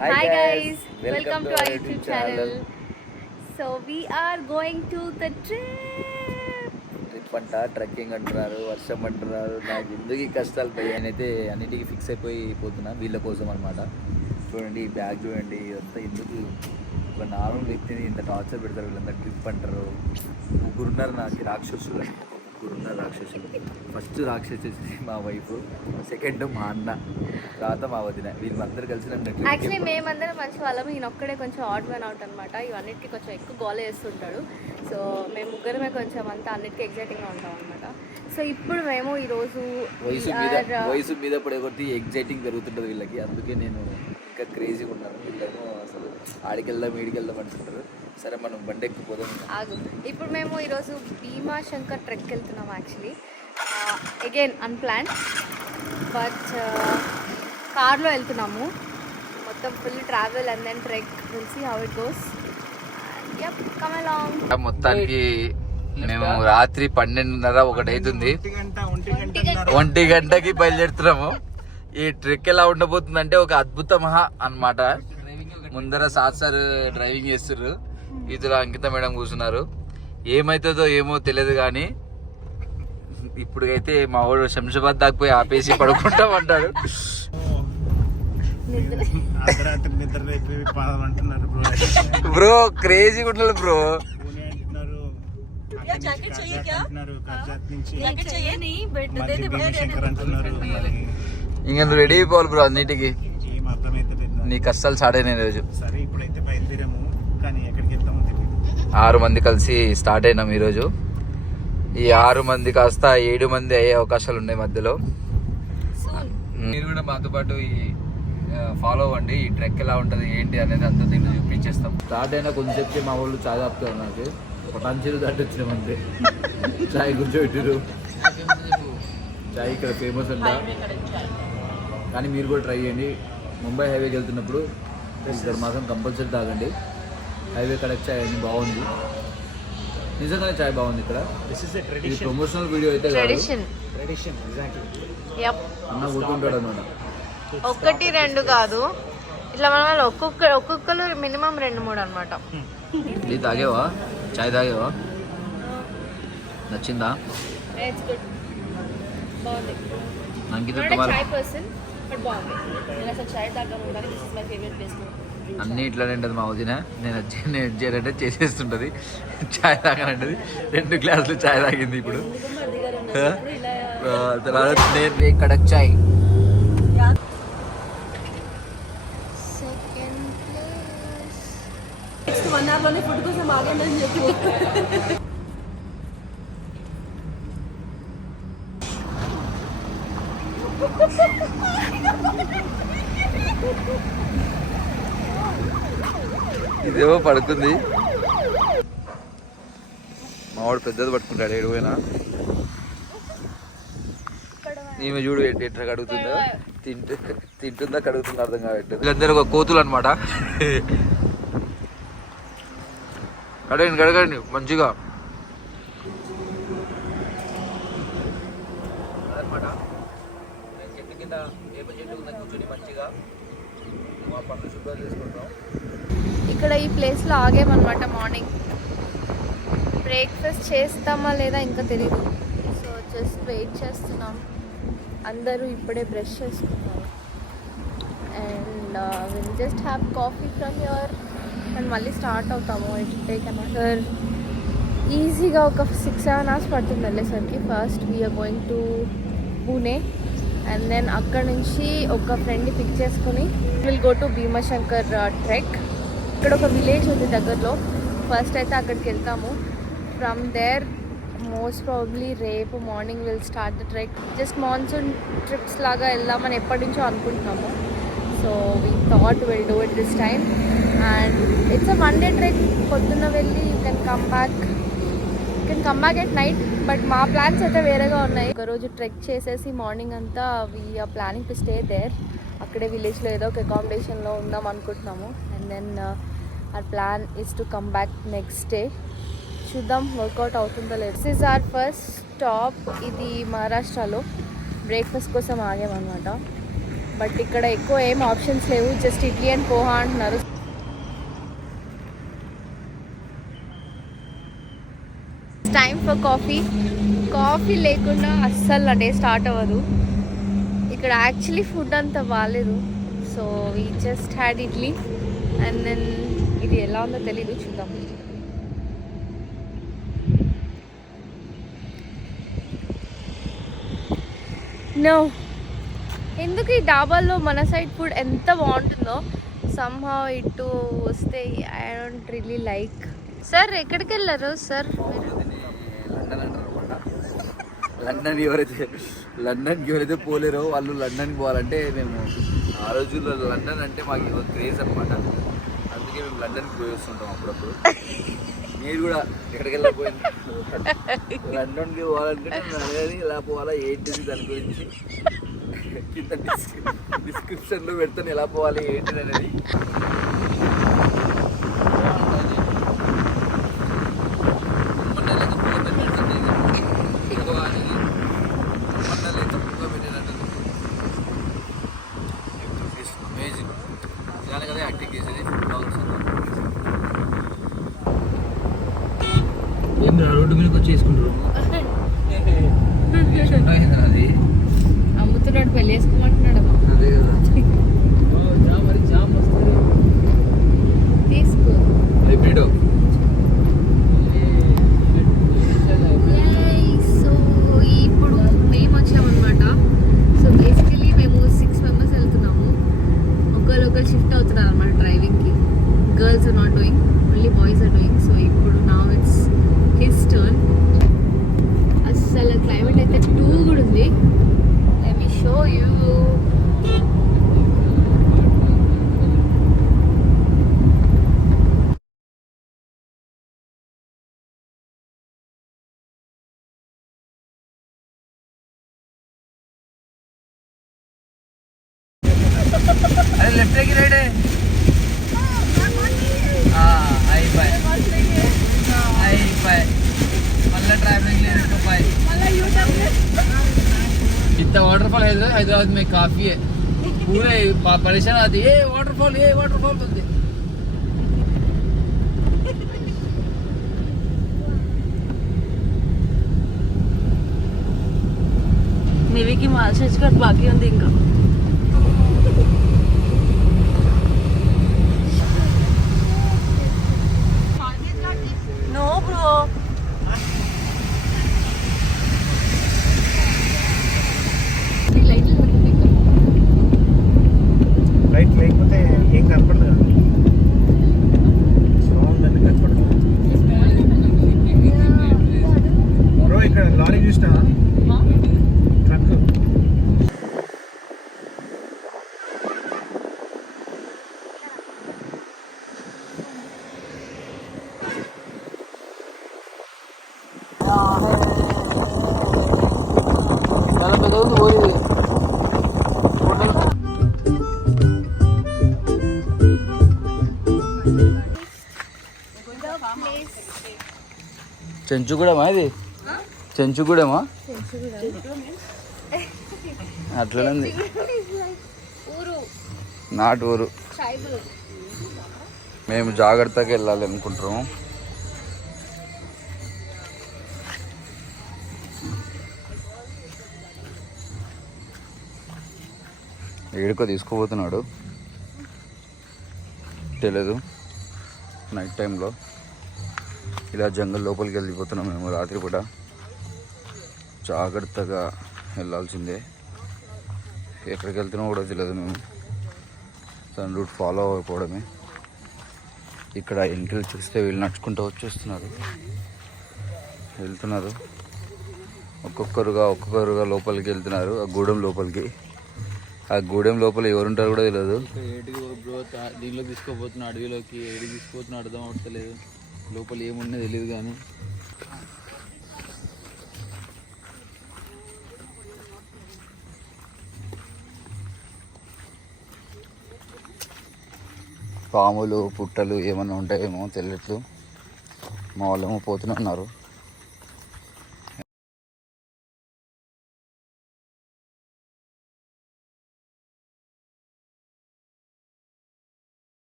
Hi guys, welcome to our YouTube channel. So we are going to the trip. Trip అంట, trekking అంటున్నారు, వర్షం అంటున్నారు. నాకు ఎందుకు ఈ కష్టాలు పోయి నేనైతే అన్నిటికీ ఫిక్స్ అయిపోయి పోతున్నా వీళ్ళ కోసం అనమాట. చూడండి ఈ బ్యాగ్ చూడండి, ఇదంతా ఎందుకు ఒక నార్మల్ వ్యక్తిని ఇంత టార్చర్ పెడతారు వీళ్ళంతా. ట్రిప్ అంటారు. ముగ్గురున్నారు నాకు రాక్షసులు, ముగ్గురున్నారు రాక్షసులు. ఫస్ట్ రాక్షసు వచ్చేసి మా వైఫ్, సెకండ్ మా అన్న, తర్వాత మా వదిన. వీళ్ళందరూ కలిసి నన్ను యాక్చువల్లీ మేమందరం మంచి వాళ్ళము, ఈయన ఒక్కడే కొంచెం ఆడ్ మ్యాన్ అవుట్ అనమాట. ఇవన్నిటికీ కొంచెం ఎక్కువ గోల వేస్తుంటాడు. సో మేము ముగ్గురమే కొంచెం అంతా అన్నిటికీ ఎగ్జైటింగ్గా ఉంటాం అనమాట. సో ఇప్పుడు మేము ఈరోజు వయసు మీద పడే కొద్ది ఎగ్జైటింగ్ పెరుగుతుంటుంది వీళ్ళకి. అందుకే నేను ఇంకా క్రేజీగా ఉన్నాను. వీళ్ళేమో అసలు ఆడికెళ్దాం ఈడికెళ్దాం అంటుంటారు. సరే మనం బండి ఎక్కిపోదాం. ఆగు. ఇప్పుడు మేము ఈరోజు భీమా శంకర్ ట్రెక్కి వెళ్తున్నాం. యాక్చువల్లీ అగైన్ అన్ప్లాన్, బట్ కార్లో వెళ్తున్నాము. మొత్తం full travel and then trek. Will see how it goes. Yup, come along. మొత్తానికి మేము రాత్రి 12:30 అవుతుంది. 1 గంటకి బయలుదేరుతున్నాము. ఈ ట్రెక్ ఎలా ఉండబోతుంది అంటే ఒక అద్భుతం అన్నమాట. ముందర సార్ డ్రైవింగ్ చేస్తున్నారు, ఇదిలో అంకిత మేడం కూర్చున్నారు. ఏమైతుందో ఏమో తెలియదు కానీ ఇప్పుడైతే మా వాడు శంషాబాద్ దాకా పోయి ఆపేసి పడుకుంటామంటాడు. బ్రో క్రేజీగా ఉండాలి బ్రో. ఇంకా నువ్వు రెడీ అయిపోవాలి బ్రో అన్నిటికీ. నీ కష్టాలు స్టార్ట్ అయినాయి రోజు. 6 మంది కలిసి స్టార్ట్ అయినాం ఈరోజు. ఈ 6 మంది కాస్త 7 మంది అయ్యే అవకాశాలు ఉన్నాయి మధ్యలో. మీరు కూడా మాతో పాటు ఈ ఫాలో అవ్వండి. ఈ ట్రెక్ ఎలా ఉంటుంది ఏంటి అనేది అంతా దీన్ని చూపించేస్తాం. స్టార్ట్ అయినా కొంచెంసేపు మా వాళ్ళు చాయ్ ఆపుతారు. నాకు పొటాన్షియల్ దాటి వచ్చినామంటే చాయ్ కూర్చోబెట్టారు. చాయ్ ఇక్కడ ఫేమస్ అంట, కానీ మీరు కూడా ట్రై చేయండి. ముంబై హైవేకి వెళ్తున్నప్పుడు ఇక్కడ మాత్రం కంపల్సరీ తాగండి. హైవే కడక్ చాయ్ అని బాగుంది, నిజంగానే చాయ్ బాగుంది ఇక్కడ. ఇది ప్రమోషనల్ వీడియో అయితే అన్న గుర్తుంటాడు అనమాట. 1, 2 కాదు, ఇట్లా మనం ఒక్కొక్కరు మినిమం 2-3 అనమాట. ఇది తాగేవా? చాయ్ తాగేవా? నచ్చిందా? అన్నీ ఇట్లానే ఉంటుంది మా వదిన. నేను చేయాలంటే చేసేస్తుంటది. చాయ్ తాగానంటది. 2 గ్లాసులు చాయ్ తాగింది ఇప్పుడు. తర్వాత నేను కడక్ చాయ్. ఫుడ్ కోసం ఆగండి చెప్పు. ఇదేమో పడుకుంది. మావాడు పెద్దది పట్టుకుంటాడు ఏడుపోయినా. ఈమె చూడు ఎట్లా కడుగుతుందో, తింటుందా కడుగుతుందో అర్థం కాబట్టి. వీళ్ళందరూ ఒక కోతులు అనమాట. కడగండి మంచిగా. అదనమాట చెట్టు కింద వేప చెట్టు కూర్చొని మంచిగా మా పనులు శుభ్రం చేసుకుంటాం. ఇక్కడ ఈ ప్లేస్లో ఆగామన్నమాట. మార్నింగ్ బ్రేక్ఫాస్ట్ చేస్తామా లేదా ఇంకా తెలియదు. సో జస్ట్ వెయిట్ చేస్తున్నాం. అందరూ ఇప్పుడే బ్రష్ చేసుకున్నారు. And will just have coffee from here and మళ్ళీ స్టార్ట్ అవుతాము. ఇట్ టేక్ అనదర్ ఈజీగా ఒక 6-7 hours పడుతుంది వెళ్ళేసరికి. First we're going to Pune and then అక్కడ నుంచి ఒక ఫ్రెండ్ని పిక్ చేసుకుని will go to Bhimashankar trek. ఇక్కడ ఒక విలేజ్ ఉంది దగ్గరలో. ఫస్ట్ అయితే అక్కడికి వెళ్తాము. ఫ్రమ్ దేర్ మోస్ట్ ప్రాబబ్లీ రేపు morning will start the trek. Just monsoon trips లాగా వెళ్దామని ఎప్పటి నుంచో అనుకుంటున్నాము. So we thought will do it this time and it's a 1 day trek. పొద్దున్న వెళ్ళి you can come back at night. But మా plans అయితే వేరేగా ఉన్నాయి. ఒకరోజు ట్రెక్ చేసేసి మార్నింగ్ అంతా we're planning to stay there. అక్కడే విలేజ్లో ఏదో ఒక అకామిడేషన్లో ఉందాం అనుకుంటున్నాము. And then our plan is to come back next day. చూద్దాం వర్కౌట్ అవుతుందో లేదు. This is our first stop. ఇది మహారాష్ట్రలో. బ్రేక్ఫాస్ట్ కోసం ఆగామన్నమాట. బట్ ఇక్కడ ఎక్కువ ఏం ఆప్షన్స్ లేవు, జస్ట్ ఇడ్లీ అండ్ పోహా అంటున్నారు. Time for coffee. కాఫీ లేకుండా అస్సలు నా డే స్టార్ట్ అవ్వదు. ఇక్కడ యాక్చువల్లీ ఫుడ్ అంత బాగాలేదు, so we just had idli and then ఇది ఎలా ఉందో తెలీదు, చూద్దాం. నో, ఎందుకు ఈ డాబాల్లో మన సైడ్ ఫుడ్ ఎంత బాగుంటుందో సమ్హౌ ఇటు వస్తే I don't really like. Sir ఎక్కడికి వెళ్ళారు సార్ మీరు? లండన్కి ఎవరైతే పోలేరో వాళ్ళు లండన్కి పోవాలంటే మేము ఆ రోజుల్లో లండన్ అంటే మాకు క్రేజ్ అనమాట. అందుకే మేము లండన్కి పోయి వస్తుంటాం అప్పుడప్పుడు. మీరు కూడా ఎక్కడికి వెళ్ళకపోయింది లండన్కి పోవాలంటే నేను అనేది ఎలా పోవాలా ఏంటిది దాని గురించి కింద డిస్క్రిప్షన్లో పెడతాను ఎలా పోవాలి ఏంటిది అనేది. రోడ్డు మీదకి వచ్చి వేసుకుంటారు. అది అమ్ముతున్నాడు, పెళ్ళి వేసుకోమంటున్నాడు. అదే కదా, తీసుకో. సో ఇప్పుడు మేము వచ్చామన్నమాట. సో బేసికలీ మేము 6 మెంబర్స్ వెళ్తున్నాము. ఒకరు షిఫ్ట్ అవుతున్నారు అన్నమాట డ్రైవింగ్కి. Girls are not doing, only boys are doing. So ఇప్పుడు నా ఇట్స్ హిస్ టర్న్. అసలు క్లైమేట్ అయితే టూ కూడా ఉంది. Let me show you. अरे लेफ्ट है कि राइट है? అయిపోయి మళ్ళీ ట్రాఫిక్ లేదు. इतना वाटरफॉल हैदराबाद में काफी है. पूरे परेशान आती है वाटरफॉल बोलते. నివికి మాల్సేజ్ కట్ బాకీ ఉంది ఇంకా. నో బ్రో, లైట్ లేకపోతే ఏం కనపడదు కదా, బాగుందని కనపడదు. బ్రో ఇక్కడ లారీ చూసినావా? ట్రక్. చెంచుగూడమా ఇది? చెంచుగూడమా? అట్లనే ఉంది. నాటు ఊరు. మేము జాగ్రత్తగా వెళ్ళాలి అనుకుంటున్నాము. ఏడుకో తీసుకుపోతున్నాడు తెలియదు. నైట్ టైంలో ఇలా జంగల్ లోపలికి వెళ్ళిపోతున్నాం మేము రాత్రిపూట. జాగ్రత్తగా వెళ్ళాల్సిందే. ఎక్కడికి వెళ్తున్నామో కూడా తెలియదు. మేము దాని రూట్ ఫాలో అవ్వకపోవడమే. ఇక్కడ ఎంట్రీలు చూస్తే వీళ్ళు నడుచుకుంటూ వచ్చేస్తున్నారు, వెళ్తున్నారు. ఒక్కొక్కరుగా లోపలికి వెళ్తున్నారు. ఆ గూడెం లోపలికి. ఆ గూడెం లోపల ఎవరుంటారు కూడా తెలియదు. దీనిలో తీసుకోపోతున్నా అడవిలోకి. ఏడికి తీసుకుపోతున్నా అర్థం అవట్లేదు. లోపల ఏమున్నా తెలియదు. కానీ పాములు పుట్టలు ఏమన్నా ఉంటాయేమో తెలియట్లేదు. మా వాళ్ళేమో పోతున్నారు.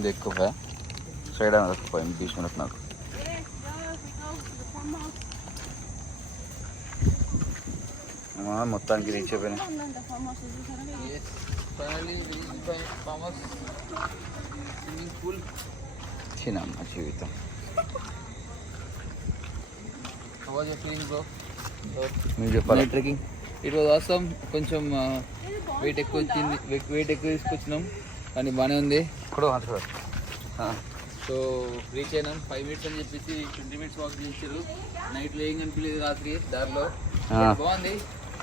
देखो है साइड में रखो 20 मिनट నాకు మొత్తానికి రీచ్ అయిపోయినా చిన్న జీవితం మీరు చెప్పాలి ట్రెక్కింగ్ ఇట్ వాజ్ ఆసమ్. కొంచెం వెయిట్ ఎక్కువ వచ్చింది, వెయిట్ ఎక్కువ తీసుకొచ్చినాం కానీ బాగానే ఉంది. ఇప్పుడు సో రీచ్ అయినాం. 5 minutes అని చెప్పేసి 20 minutes వాక్ చేసారు. నైట్లో ఏం కనిపించలేదు రాత్రి దారిలో. బాగుంది.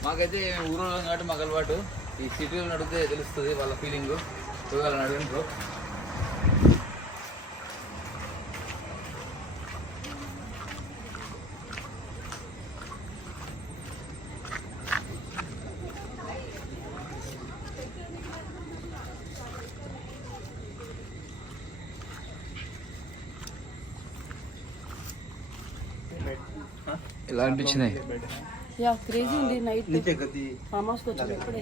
మాకైతే ఊరు కాబట్టి మాకు అలవాటు. ఈ సిటీలో నడితే తెలుస్తుంది వాళ్ళ ఫీలింగ్. వాళ్ళని అడగండి బ్రో. ఎలా అనిపించినాయి? యా క్రేజీ ఉంది. నైట్ ఫామ్ హౌస్కి వచ్చాము ఇప్పుడే.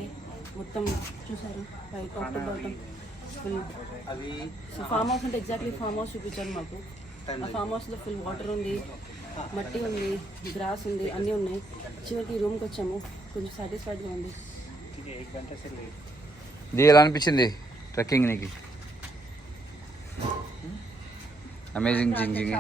మొత్తం చూసారు పై top to bottom full. So farm house అంటే ఎగ్జాక్ట్లీ ఫామ్ హౌస్ చూపించారు మాకు. ఆ ఫామ్ హౌస్లో ఫుల్ వాటర్ ఉంది, మట్టి ఉంది, గ్రాస్ ఉంది, అన్నీ ఉన్నాయి. చివరికి రూమ్కి వచ్చాము. కొంచెం సాటిస్ఫైడ్గా ఉంది. ఇది ఎలా అనిపించింది ట్రెక్కింగ్ నీకు? అమేజింగ్ జింగింగ్.